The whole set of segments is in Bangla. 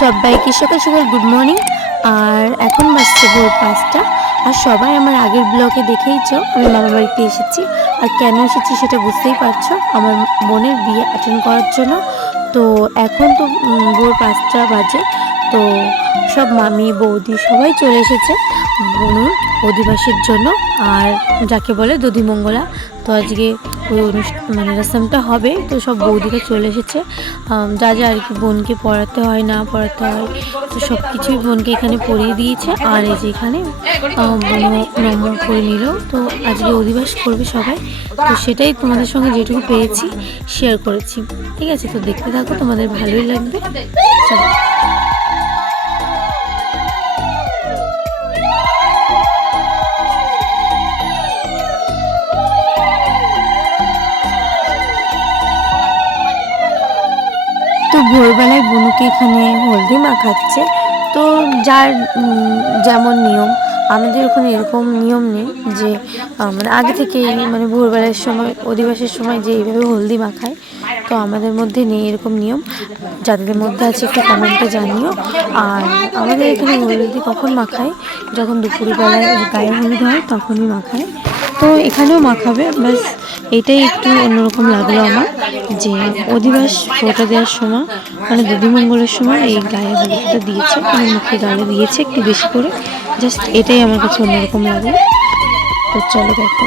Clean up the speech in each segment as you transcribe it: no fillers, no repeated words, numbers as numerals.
সবাইকে সকাল সকাল গুড মর্নিং। আর এখন বাজছে ভোর 5টা। আর সবাই আমার আগের ব্লগে দেখেইছো আমি মামা বাড়িতে এসেছি। আর কেন এসেছি সেটা বুঝতেই পারছো, আমার বোনের বিয়ে অ্যাটেন্ড করার জন্য। তো এখন তো ভোর 5টা বাজে। তো সব মামি বৌদি সবাই চলে এসেছে বনুর অধিবাসের জন্য, আর যাকে বলে দধিমঙ্গলা। তো আজকে ওই মানে রাসমটা হবে, তো সব বৌদিরা চলে এসেছে। যা যা আর কি বোনকে পড়াতে হয় না পড়াতে হয় তো সব কিছুই বোনকে এখানে পড়িয়ে দিয়েছে। আর এই যে এখানে বোন নম করে নিল। তো আজকে অধিবাস করবে সবাই, তো সেটাই তোমাদের সঙ্গে যেটুকু পেয়েছি শেয়ার করেছি। ঠিক আছে, তো দেখতে থাকো, তোমাদের ভালোই লাগবে। চলো। তো ভোরবেলায় বনুকে এখানে হলদি মাখাচ্ছে। তো যার যেমন নিয়ম, আমাদের ওখানে এরকম নিয়ম নেই যে মানে আগে থেকে মানে ভোরবেলার সময় অধিবাসের সময় যে এইভাবে হলদি মাখায়, তো আমাদের মধ্যে নেই এরকম নিয়ম। যাদের মধ্যে আছে একটু কমেন্টে জানিও। আর আমাদের এখানে হলদি কখন মাখায়, যখন দুপুরবেলায় গায়ে হলুদ হয় তখনই মাখায়। তো এখানেও মাখাবে, ব্যাস এটাই একটু অন্যরকম লাগলো আমার, যে অধিবাস ফোঁটা দেওয়ার সময় মানে দধিমঙ্গলের সময় এই গায়ে হলুদটা দিয়েছে, মানে মুখে গালে দিয়েছে একটু বেশি করে। জাস্ট এটাই আমার কাছে অন্যরকম লাগলো। তো চলো দেখো।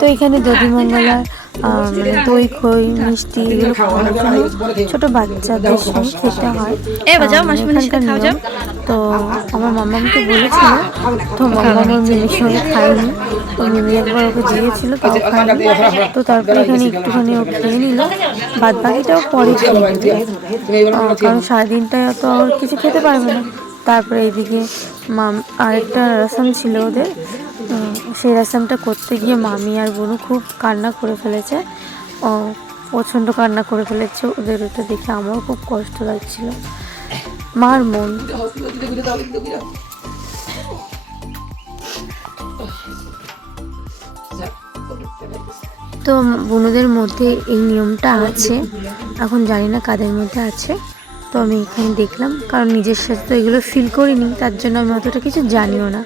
তো এখানে দধিমঙ্গলার মানে দই খই মিষ্টি এগুলো খাওয়ানোর জন্য ছোটো বাচ্চাদের সঙ্গে খেতে হয়। তো আমার মামা আমাকে বলেছিল, তো মামা আমার মিমির সঙ্গে খায়নি, তো মিমি একবার ওকে দিয়েছিল তাও খায়নি। তো তারপরে এখানে একটুখানি ও খেয়ে নিল, বাদ বাকিটাও পরে খেয়ে নেবে, কারণ সারাদিনটা তো আর কিছু খেতে পারবে না। তারপরে এইদিকে আরেকটা রসম ছিল ওদের, সেই রাসামটা করতে গিয়ে মামি আর বোনু খুব কান্না করে ফেলেছে, প্রচণ্ড কান্না করে ফেলেছে। ওদের ওটা দেখে আমারও খুব কষ্ট লাগছিল, মার মন। তো বোনদের মধ্যে এই নিয়মটা আছে, এখন জানি না কাদের মধ্যে আছে। তো আমি এখানে দেখলাম, কারণ নিজের সাথে তো এগুলো ফিল করিনি, তার জন্য আমি অতটা কিছু জানিও না।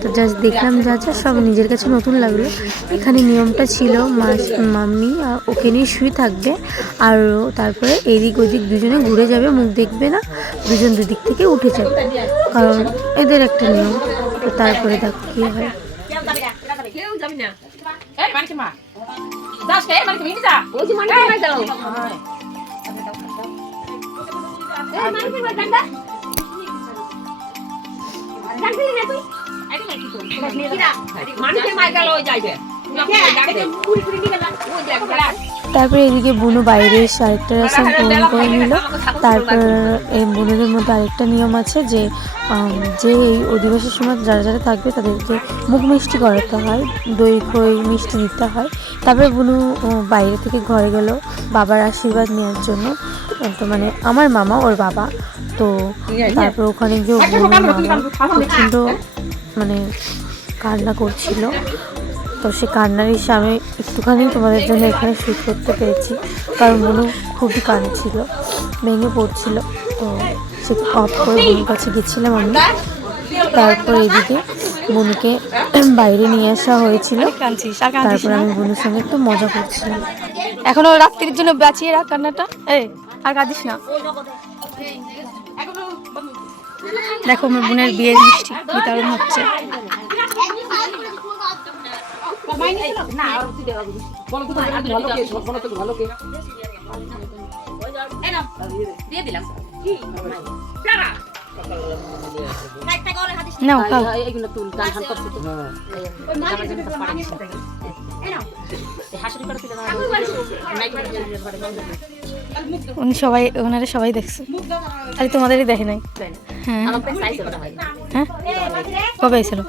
তো জাস্ট দেখলাম যা যা সব নিজের কাছে নতুন লাগলো। এখানে নিয়মটা ছিল মাম্মি ওকে নিয়ে শুয়ে থাকবে, আর তারপরে এদিক ওদিক দুজনে ঘুরে যাবে, মুখ দেখবে না, দুজন দুদিক থেকে উঠে যাবে, কারণ এদের একটা নিয়ম। তো তারপরে দেখ কী হয়। তারপরে এদিকে বুনু বাইরে এসে আরেকটা রাসম পূরণ করে নিল। তারপর এই বুনুদের মধ্যে আরেকটা নিয়ম আছে যে এই অধিবাসের সময় যারা যারা থাকবে তাদেরকে মুখ মিষ্টি করাতে হয়, দই খই মিষ্টি দিতে হয়। তারপরে বুনু বাইরে থেকে ঘরে গেল বাবার আশীর্বাদ নেওয়ার জন্য। তো মানে আমার মামা ওর বাবা। তো তারপর ওখানে গিয়ে বুনুর মামা প্রচণ্ড মানে কান্না করছিল। তো সে কান্নার এসে আমি একটুখানি তোমাদের জন্য এখানে শ্যুট করতে পেরেছি, কারণ বুনু খুবই কাঁদছিল, ভেঙে পড়ছিল। তো সেটা অফ করে বুনুর কাছে গেছিলাম আমি। তারপর এদিকে বুনুকে বাইরে নিয়ে আসা হয়েছিল। তারপর আমি বুনুর সঙ্গে একটু মজা করছিলাম। এখনো রাত্রির জন্য বাঁচিয়ে রাখ কান্নাটা, আর কাঁদিস না। দেখো আমার বোনের বিয়ের মিষ্টি বিতরণ হচ্ছে। নাও খাও। উনি সবাই ওনারা সবাই দেখছে, খালি তোমাদেরই দেখে নাই। হ্যাঁ কবে এসেছিল?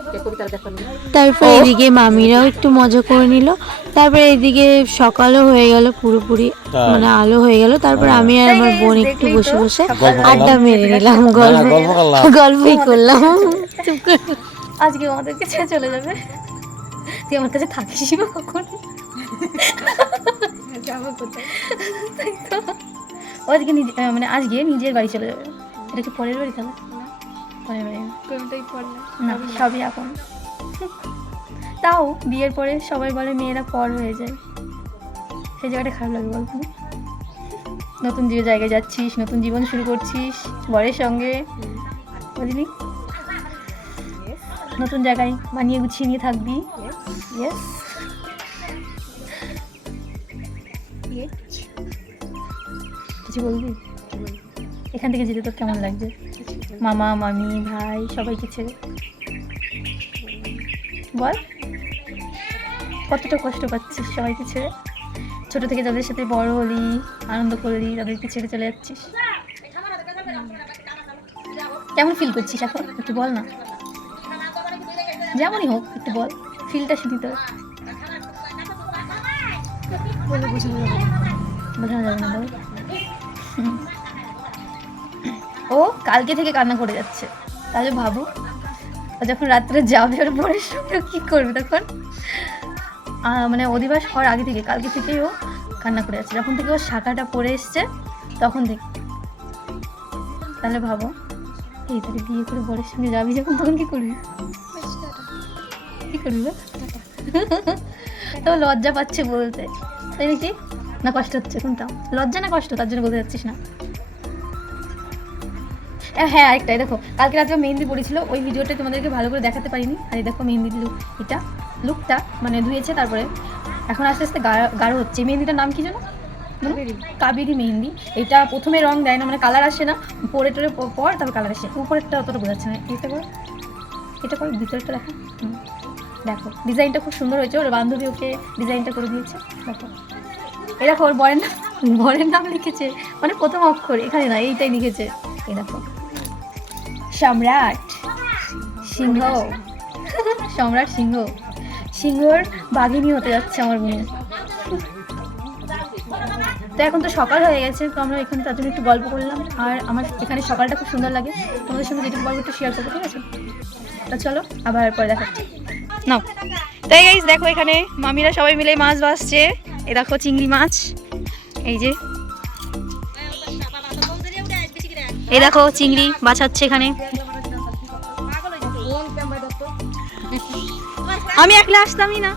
তারপর এদিকে মামিরাও একটু মজা করে নিল। তারপরে এদিকে সকালও হয়ে গেল, পুরোপুরি মানে আলো হয়ে গেল। তারপর আমি আর আমার বোন একটু বসে বসে আড্ডা মেরে নিলাম, গল্পই করলাম। আজকে আমাদেরকে ছেড়ে চলে যাবে, তুই আমার কাছে থাকিস না কখন? আজকে মানে আজকে নিজের বাড়ি চলে যাবে। এটা কি পরের বাড়ি? তাহলে পরের বাড়ি না, সবই এখন। তাও বিয়ের পরে সবাই বলে মেয়েরা পর হয়ে যায়, সেই জায়গাটা খারাপ লাগে বল। নতুন যে জায়গায় যাচ্ছিস, নতুন জীবন শুরু করছিস বরের সঙ্গে, বুঝলি? নতুন জায়গায় মানিয়ে গুছিয়ে নিয়ে থাকবি। ইয়েস। কিছু বলবি? এখান থেকে যেতে তোর কেমন লাগছে? মামা মামি ভাই সবাইকে ছেড়ে বল, কতটা কষ্ট পাচ্ছিস সবাইকে ছেড়ে? ছোটো থেকে যাদের সাথে বড় হলি, আনন্দ করলি, তাদেরকে ছেড়ে চলে যাচ্ছিস। কেমন ফিল করছিস এখন একটু বল না, যেমনই হোক একটু বল, ফিলটা শুনি তোর। বোঝানো যাবে না বল। ও কালকে থেকে কান্না করে যাচ্ছে, তাহলে ভাবো যখন রাত্রে যাবে ওর বোনের সঙ্গে কী করবে তখন। মানে অধিবাস হওয়ার আগে থেকে, কালকে থেকেই ও কান্না করে যাচ্ছে, যখন থেকে ও শাখাটা পরে এসছে তখন থেকে। তাহলে ভাবো এই তাহলে বিয়ে করে বরের সঙ্গে যাবি যখন, তখন কী করবি? কী করবি? তো লজ্জা পাচ্ছে বলতে, তাই নাকি? না কষ্ট হচ্ছে? কোনটা লজ্জা না কষ্ট, তার জন্য বলতে যাচ্ছিস না? হ্যাঁ আরেকটাই দেখো, কালকে রাত্রে মেহেন্দি পড়েছিল, ওই ভিডিওটা তোমাদেরকে ভালো করে দেখাতে পারিনি। আর এই দেখো মেহেন্দির লুকটা মানে ধুয়েছে, তারপরে এখন আস্তে আস্তে গাঢ় হচ্ছে। মেহেন্দিটার নাম কি জানো? কাবেরি মেহেন্দি। এটা প্রথমে রং দেয় না, মানে কালার আসে না, পরে টোরে পর তারপর কালার আসে। উপরেরটা অতটা বোঝাচ্ছে না, এটা করো ভিতরেরটা দেখো। দেখো ডিজাইনটা খুব সুন্দর হয়েছে, ওর বান্ধবী ওকে ডিজাইনটা করে দিয়েছে। দেখো এই দেখো ওর বরের নাম লিখেছে, মানে প্রথম অক্ষর এখানে না, এইটাই লিখেছে। এই দেখো সম্রাট সিংহ, সম্রাট সিংহর বাঘিনী হতে যাচ্ছে আমার বোন। তো এখন তো সকাল হয়ে গেছে, তো আমরা এখানে তার জন্য একটু গল্প করলাম। আর আমার এখানে সকালটা খুব সুন্দর লাগে, তোমাদের সঙ্গে যেটুকু গল্প একটু শেয়ার করবো, ঠিক আছে? তো চলো আবার পরে দেখাচ্ছি। নাও তাই গাইস দেখো এখানে মামিরা সবাই মিলে মাছ ভাজছে। এই দেখো চিংড়ি মাছ, এই যে এই দেখো চিংড়ি বাছাচ্ছে এখানে। আমি একলা আসতামই না।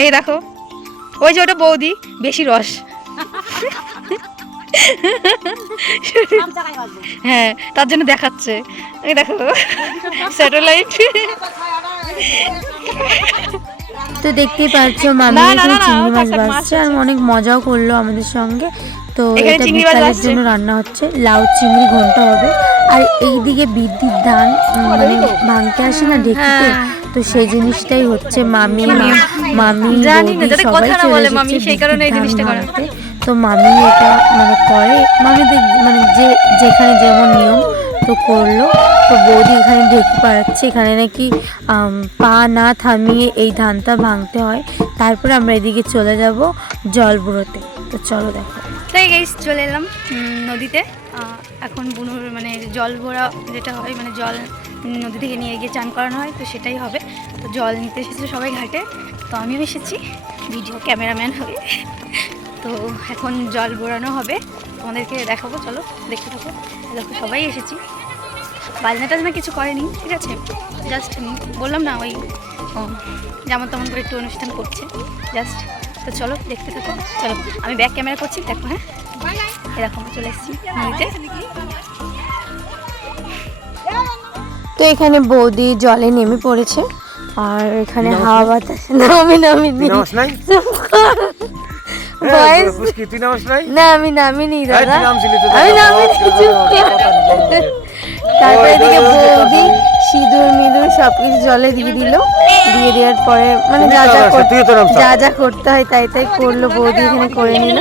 এই দেখো ওই যে ওটা বৌদি, বেশি রস। হ্যাঁ তার জন্য দেখাচ্ছে। এই দেখো স্যাটেলাইট। তো দেখতেই পাচ্ছ মামি এখানে চিংড়ি মাছ ভাজছে আর অনেক মজাও করলো আমাদের সঙ্গে। তো এটা বিকালের জন্য রান্না হচ্ছে, লাউ চিংড়ি ঘন্ট হবে। আর এইদিকে বিদ্যুৎ ধান মানে ভাঙতে আসে না ঢেকিতে, তো সেই জিনিসটাই হচ্ছে। মামি বৌদি সবাই চলে এসেছে সেই কারণে এই জিনিসটা ভাঙতে। তো মামি এটা মানে করে, মামিদের মানে যেখানে যেমন নিয়ম তো করলো। তো বৌদি এখানে ঢেকি পাড়াচ্ছে, এখানে নাকি পা না থামিয়ে এই ধানটা ভাঙতে হয়। তারপরে আমরা এদিকে চলে যাব জল বুড়োতে। তো চলো দেখো। তাই গাইস চলে এলাম নদীতে। এখন বুনুর মানে জল ভরা যেটা হয়, মানে জল নদী থেকে নিয়ে গিয়ে চান করানো হয়, তো সেটাই হবে। তো জল নিতে এসেছে সবাই ঘাটে, তো আমিও এসেছি ভিডিও ক্যামেরাম্যান হয়ে। তো এখন জল ভরানো হবে, তোমাদেরকে দেখাবো, চলো দেখতে থাকো। দেখো সবাই এসেছি, বাজনা টাজনা কিছু করেনি, ঠিক আছে, জাস্ট বললাম না ওই যেমন তেমন করে একটু অনুষ্ঠান করছে জাস্ট। তো চলো দেখতে থাকো, চলো আমি ব্যাক ক্যামেরা করছি, দেখো। হ্যাঁ এরকম চলে এসেছি নদীতে। তো এখানে বৌদি জলে নেমে পড়েছে আর এখানে হাওয়া বাতাস। নামি না আমি নামিনি দাদা, আমি নামিনি। তারপরে এদিকে বৌদি সিঁদুর মিঁদুর সবকিছু জলে দিয়ে দিল, দিয়ে দেওয়ার পরে মানে যা যা করতে হয় তাই করলো। বৌদি এখানে করে নিল,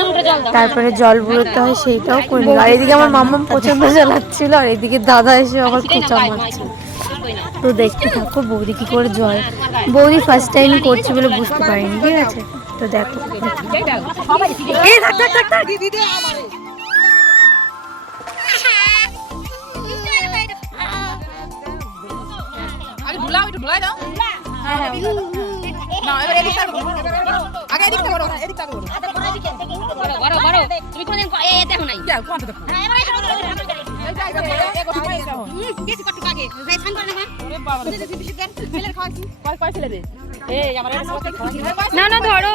তারপরে জল বুড়োতে হয় সেইটাও করে নিল। আর এদিকে আমার মাম্মা প্রচন্ড জ্বালাচ্ছিল, আর এদিকে দাদা এসে আবার খোঁচা মারছে। তো দেখতে থাকো বৌদি কি করে জল, বৌদি ফার্স্ট টাইম করছে বলে বুঝতে পারিনি, ঠিক আছে। তো দেখো না না ধরো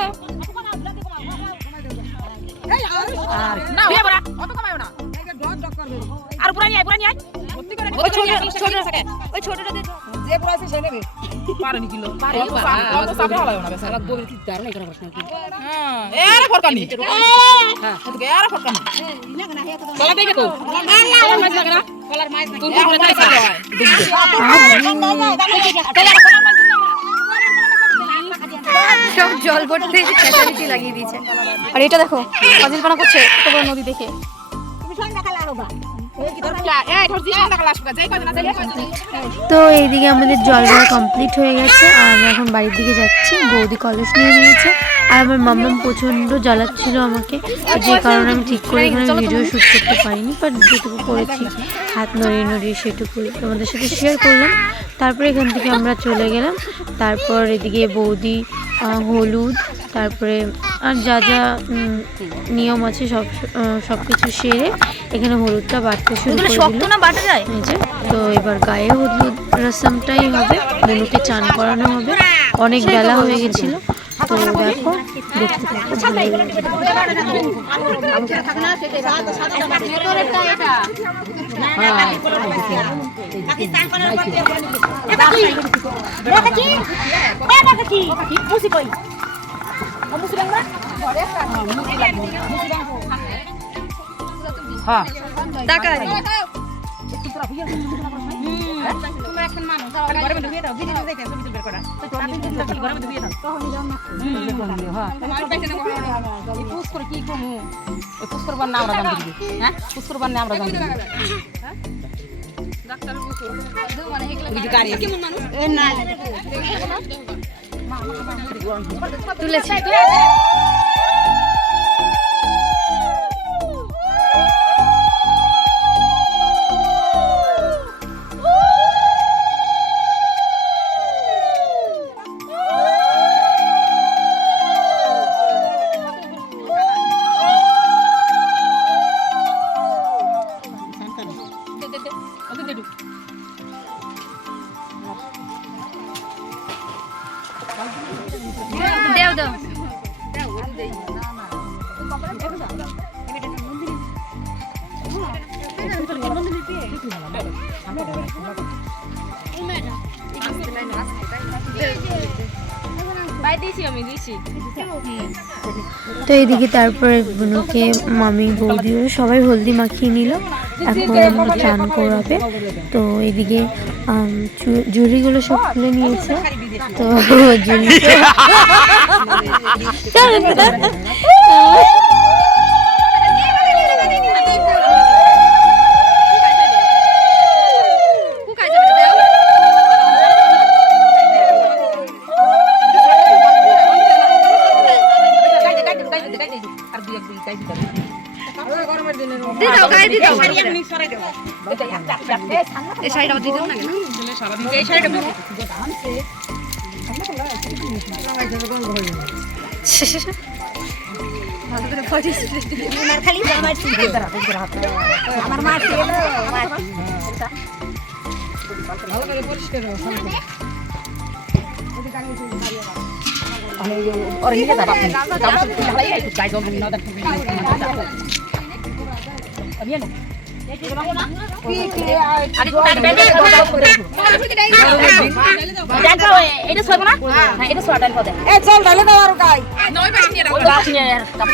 আর পুরা নিয়ে ওই ছোটটা দে যে পুরা আছে সে নেবে পারেনি কিলো পারে সামনে হলায় না বেচারা গোবর কি দারুণ এখানে প্রশ্ন কি হ্যাঁ এরা ফরকানি হ্যাঁ এদিকে এরা ফরকানি কলা দেবে তো কলার মাছ লাগে না কলার মাছ না কোন কোন তাই খাওয়া হয় সব জল ভরতে ফ্যাসিলিটি লাগিয়ে দিয়েছে। আর এটা দেখো ফাজিলপানা করছে এত বড় নদী দেখে। তো এইদিকে আমাদের জল ভরা কমপ্লিট হয়ে গেছে আর আমরা এখন বাড়ির দিকে যাচ্ছি। বৌদি কলেজ নিয়ে নিয়েছে আর আমার মাম্মাম প্রচণ্ড জ্বালাচ্ছিল আমাকে, যে কারণে আমি ঠিক করে এখানে ভিডিও শ্যুট করতে পারিনি, বাট যেটুকু করেছি হাত নড়িয়ে সেটুকুই তোমাদের সাথে শেয়ার করলাম। তারপরে এখান থেকে আমরা চলে গেলাম। তারপর এদিকে বৌদি হলুদ, তারপরে আর যা যা নিয়ম আছে সব কিছু সেরে এখানে হলুদটা বাটতে শুরু করে দিল। তো এবার গায়ে হলুদ রসমটাই হবে, বুনুকে চান করানো হবে, অনেক বেলা হয়ে গেছিল। তো দেখো দেখতে থাকো, তুলেছি। দেও দাও তো এইদিকে তারপরে বুনুকে মামি বৌদি সবাই হলদি মাখিয়ে নিল, এখন চান করাবে। তো এইদিকে জুড়িগুলো সব খুলে নিয়েছে। তো জুড়ি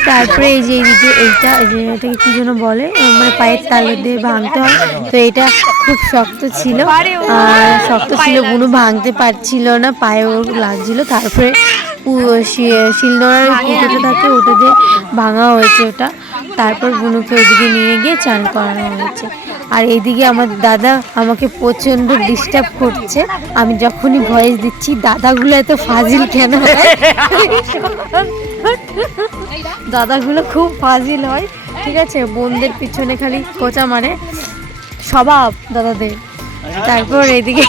তারপরে এই যে এইদিকে এটাকে কি যেন বলে, মানে পায়ের তালে দিয়ে ভাঙতে হয়। তো এটা খুব শক্ত ছিল, বুনু ভাঙতে পারছিল না, পায়েও লাগছিল। তারপরে শিলনোড়ার পুঁতোটা থাকে, ওটা দিয়ে ভাঙা হয়েছে ওটা। তারপর বুনুকে ওইদিকে নিয়ে গিয়ে চান করানো হয়েছে। আর এইদিকে আমার দাদা আমাকে প্রচণ্ড ডিস্টার্ব করছে, আমি যখনই ভয়েস দিচ্ছি। দাদাগুলো এত ফাজিল কেন? দাদাগুলো খুব ফাজিল হয়, ঠিক আছে, বোনদের পিছনে খালি খোঁচা মারে, স্বভাব দাদাদের। তারপর এইদিকে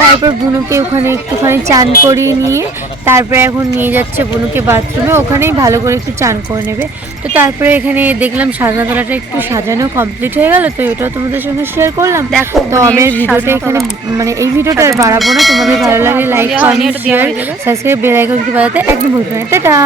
তারপর বুনুকে ওখানে একটুখানি চান করিয়ে নিয়ে তারপরে এখন নিয়ে যাচ্ছে বুনুকে বাথরুমে, ওখানেই ভালো করে একটু চান করে নেবে। তো তারপরে এখানে দেখলাম সাজনাতলাটা একটু সাজানো কমপ্লিট হয়ে গেল, তো এটাও তোমাদের সঙ্গে শেয়ার করলাম। দেখো তো আমি ভিডিওটা এখানে মানে এই ভিডিওটা আর বাড়াবো না, তোমাদের ভালো লাগলে like comment share subscribe bell আইকনটি বাজাতে একদম ভুলবে না। টাটা।